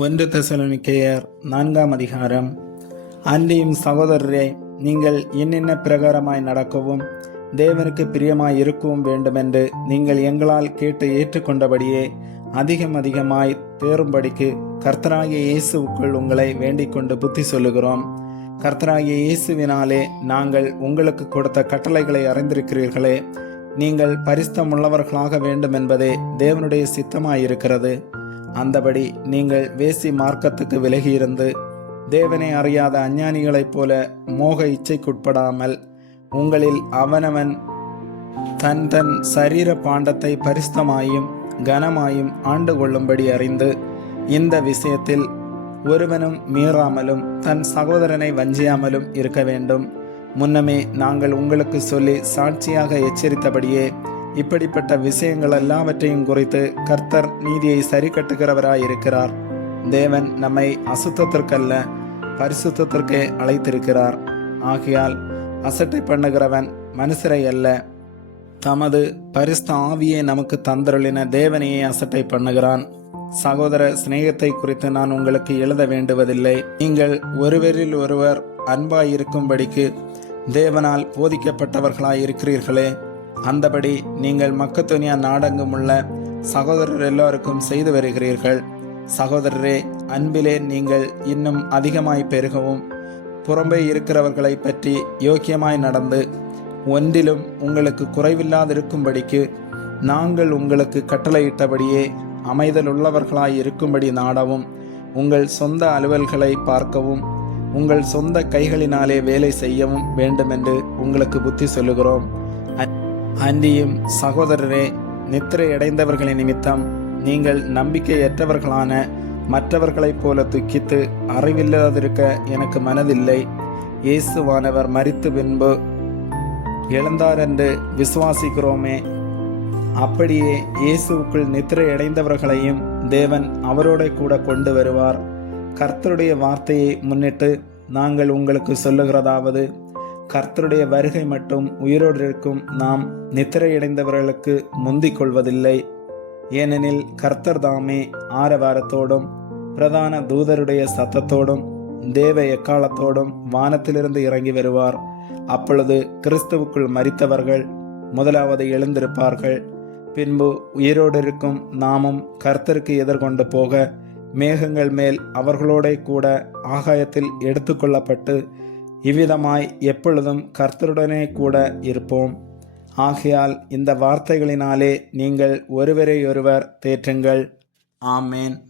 ஒன்று தெசலோனிக்கேயர் நான்காம் அதிகாரம். அன்றியும் சகோதரரே நீங்கள் என்னென்ன பிரகாரமாய் நடக்கவும் தேவனுக்கு பிரியமாய் இருக்கவும் வேண்டுமென்று நீங்கள் எங்களால் கேட்டு ஏற்றுக்கொண்டபடியே அதிகம் அதிகமாய் தேரும்படிக்கு கர்த்தராகிய இயேசுவுக்குள் உங்களை வேண்டிக்கொண்டு புத்தி சொல்லுகிறோம். கர்த்தராகிய இயேசுவினாலே நாங்கள் உங்களுக்கு கொடுத்த கட்டளைகளை அறிந்திருக்கிறீர்களே நீங்கள் பரிஸ்தமுள்ளவர்களாக வேண்டும் என்பதே தேவனுடைய சித்தமாயிருக்கிறது. அந்தபடி நீங்கள் வேசி மார்க்கத்துக்கு விலகியிருந்து தேவனை அறியாத அஞ்ஞானிகளைப் போல மோக இச்சைக்குட்படாமல் உங்களில் அவனவன் தன் தன் சரீர பாண்டத்தை பரிஸ்தமாயும் கனமாயும் ஆண்டு கொள்ளும்படி அறிந்து இந்த விஷயத்தில் ஒருவனும் மீறாமலும் தன் சகோதரனை வஞ்சியாமலும் இருக்க வேண்டும். முன்னமே நாங்கள் உங்களுக்கு சொல்லி சாட்சியாக எச்சரித்தபடியே இப்படிப்பட்ட விஷயங்கள் எல்லாவற்றையும் குறித்து கர்த்தர் நீதியை சரி கட்டுகிறவராயிருக்கிறார் தேவன் நம்மை அசுத்தத்திற்கல்ல பரிசுத்தத்திற்கே அழைத்திருக்கிறார். ஆகையால் அசட்டை பண்ணுகிறவன் மனுஷரை அல்ல. தமது பரிஸ்த ஆவியை நமக்கு தந்தருளின தேவனையே அசட்டை பண்ணுகிறான். சகோதர சிநேகத்தை குறித்து நான் உங்களுக்கு எழுத வேண்டுவதில்லை. நீங்கள் ஒருவரில் ஒருவர் அன்பாயிருக்கும்படிக்கு தேவனால் போதிக்கப்பட்டவர்களாயிருக்கிறீர்களே. இருக்கிறீர்களே அந்தபடி நீங்கள் மக்கத்துனியா நாடெங்கும் உள்ள சகோதரர் எல்லோருக்கும் செய்து வருகிறீர்கள். சகோதரரே அன்பிலே நீங்கள் இன்னும் அதிகமாய் பெருகவும் புறம்பே இருக்கிறவர்களை பற்றி யோக்கியமாய் நடந்து ஒன்றிலும் உங்களுக்கு குறைவில்லாதிருக்கும்படிக்கு நாங்கள் உங்களுக்கு கட்டளையிட்டபடியே அமைதல் உள்ளவர்களாய் இருக்கும்படி நாடவும் உங்கள் சொந்த அலுவல்களை பார்க்கவும் உங்கள் சொந்த கைகளினாலே வேலை செய்யவும் வேண்டுமென்று உங்களுக்கு புத்தி சொல்லுகிறோம். அன்றியும் சகோதரரே நித்திரையடைந்தவர்களின் நிமித்தம் நீங்கள் நம்பிக்கையற்றவர்களான மற்றவர்களைப் போல துக்கித்து அறிவில்லாதிருக்க எனக்கு மனதில்லை. இயேசுவானவர் மரித்து பின்பு எழுந்தாரென்று விசுவாசிக்கிறோமே. அப்படியே இயேசுவுக்குள் நித்திரை அடைந்தவர்களையும் தேவன் அவரோட கூட கொண்டு வருவார். கர்த்தருடைய வார்த்தையை முன்னிட்டு நாங்கள் உங்களுக்கு சொல்லுகிறதாவது கர்த்தருடைய வருகை மட்டும் உயிரோடு இருக்கும் நாம் நித்திரையடைந்தவர்களுக்கு முந்திக் கொள்வதில்லை. ஏனெனில் கர்த்தர் தாமே ஆரவாரத்தோடும் பிரதான தூதருடைய சத்தத்தோடும் தேவ எக்காலத்தோடும் வானத்திலிருந்து இறங்கி வருவார். அப்பொழுது கிறிஸ்துவுக்குள் மரித்தவர்கள் முதலாவது எழுந்திருப்பார்கள். பின்பு உயிரோடு இருக்கும் நாமும் கர்த்தருக்கு எதிர்கொண்டு போக மேகங்கள் மேல் அவர்களோட கூட ஆகாயத்தில் எடுத்துக்கொள்ளப்பட்டு இவ்விதமாய் எப்பொழுதும் கர்த்தருடனே கூட இருப்போம். ஆகையால் இந்த வார்த்தைகளினாலே நீங்கள் ஒருவரையொருவர் தேற்றுங்கள். ஆமேன்.